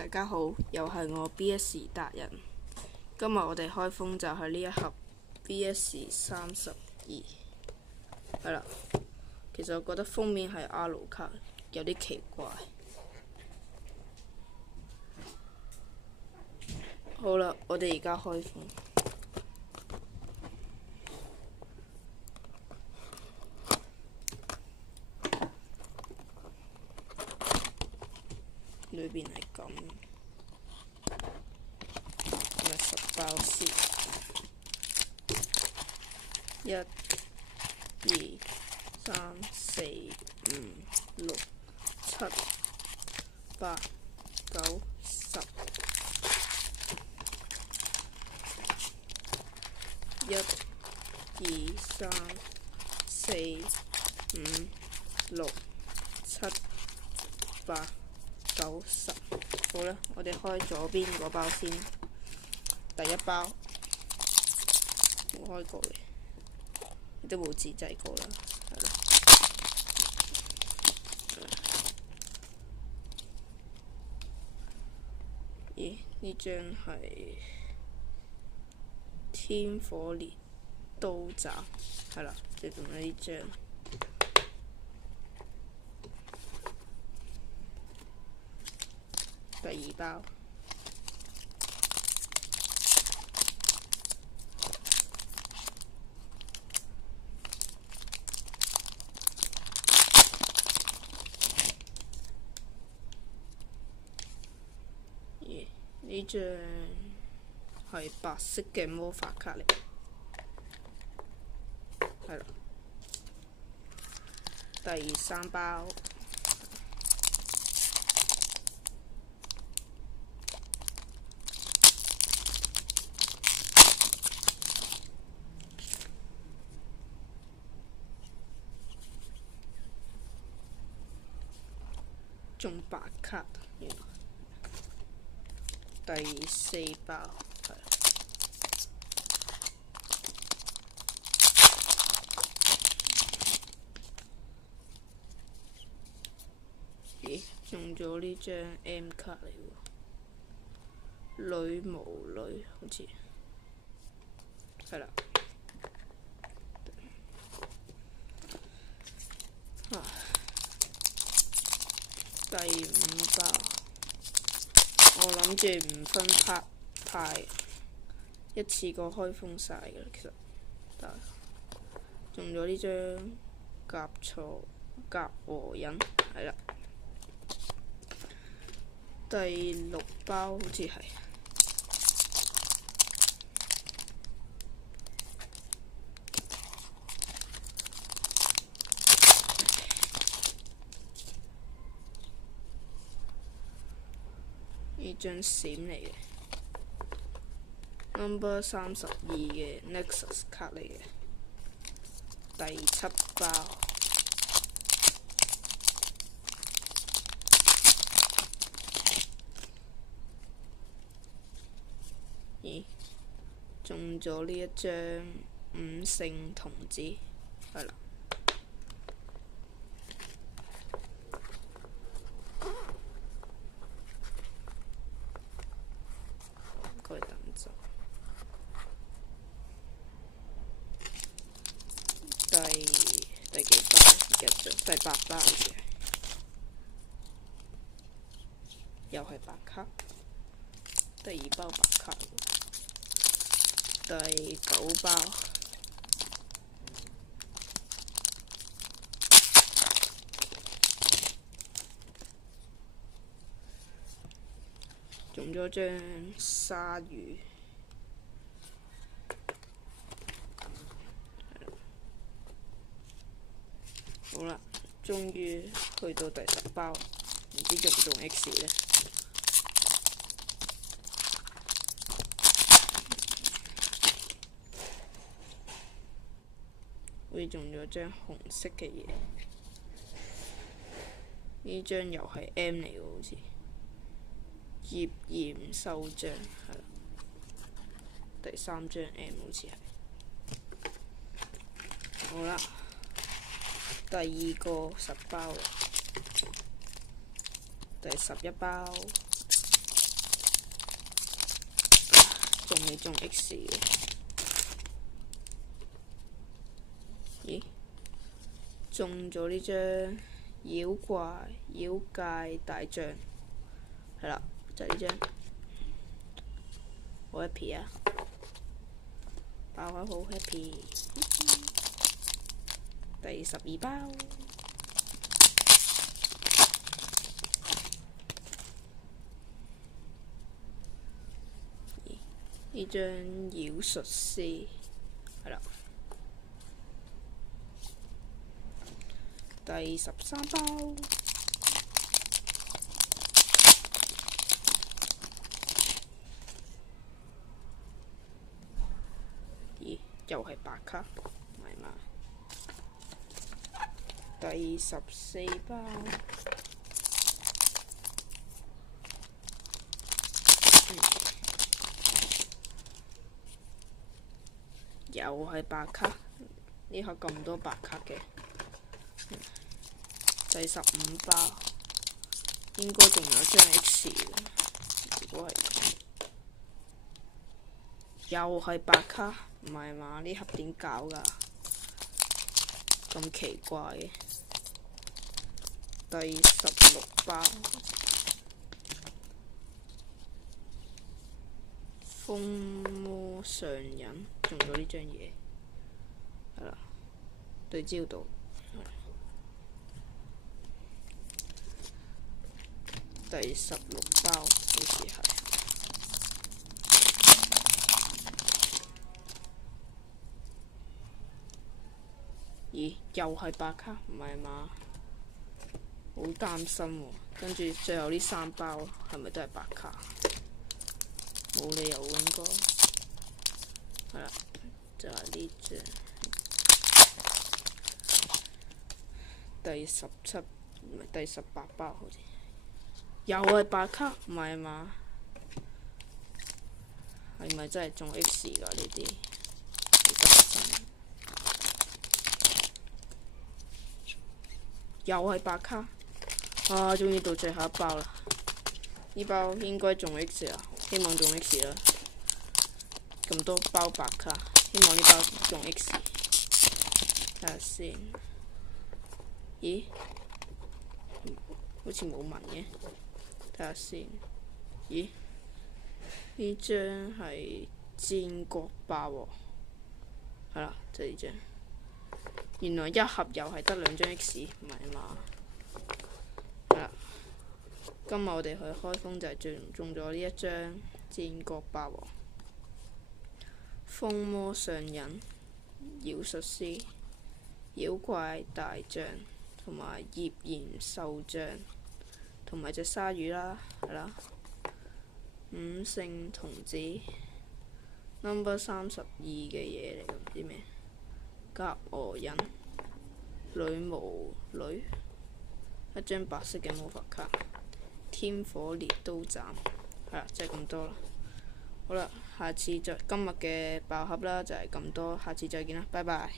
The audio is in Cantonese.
大家好，又係我 B.S 達人。今日我哋開封就係呢一盒 BS32，係啦。其實我覺得封面係阿魯卡，有啲奇怪。好啦，我哋而家開封。裏邊係咁，咪10包先，1、2、3、4、5、6、7、8、9、10。1、2、3、4、5、6、7、8、9、10。好啦，我哋開左邊嗰包先。第一包冇開過嘅，亦都冇自製過啦，係啦。咦？呢張係天火烈刀斬，係啦，就用咗呢張。第二包，呢張係白色嘅魔法卡嚟，係啦。第三包。中白卡，原來第四包係咦，中咗呢張 M 卡嚟喎，女巫女好似係啦。第五包，我諗住唔分派，一次過開封晒㗎啦。其實，但係中咗呢張甲和人，係啦。第六包好似係。呢張閃嚟嘅 ，number 32嘅 Nexus 卡嚟嘅，第七包，咦，中咗呢一張5聖童子，係啦。第幾包？唔記得咗，第8包好似係，又係白卡。第2包白卡，第9包，中咗張鯊魚。好啦，終於去到第10包，唔知中唔中 X 呢？會中咗張紅色嘅嘢，呢張又係 M 嚟嘅，好似葉炎獸像，係啦，第3張 M 好似係。好啦。第2個10包啦，第11包，仲未中 X 嘅。咦？中咗呢張妖怪大將，係啦，就係呢張，好 happy 啊！爆開好 happy。第12包。呢張妖術師係啦，第13包。咦，又係白卡，唔係嘛？第14包。又係白卡，呢盒咁多白卡嘅。第15包應該仲有張 X 嘅，如果係咁，又係白卡，唔係嘛？呢盒點搞㗎？咁奇怪嘅。第16包風魔上人中咗呢張嘢，係啦，對焦度。第16包好似係，咦？又係白卡，唔係嘛？好擔心喎。跟住最後呢3包係咪都係白卡？冇理由應該。係啦，就係呢張。第17唔係第18包好似。又係白卡，唔係嘛？係咪真係中 X 㗎呢啲？又係白卡，啊！終於到最後一包啦！呢包應該中 X 啊，希望中 X 啦。咁多包白卡，希望呢包中 X。睇下先，咦？好似冇紋嘅。睇下先，咦？呢張係戰國霸喎，係啦，就係呢張。原來一盒又係得2張 X，唔係嘛？係啦，今日我哋去開封就係中咗呢一張戰國霸王、風魔上人、妖術師、妖怪大將同埋葉炎獸將。同埋隻鯊魚啦，係啦，5星童子 ，number 32嘅嘢嚟㗎，唔知咩？甲俄人、女巫女，一張白色嘅魔法卡，天火烈刀斬，係啦，就係咁多啦。好啦，下次今日嘅爆盒啦，就係咁多，下次再見啦，拜拜。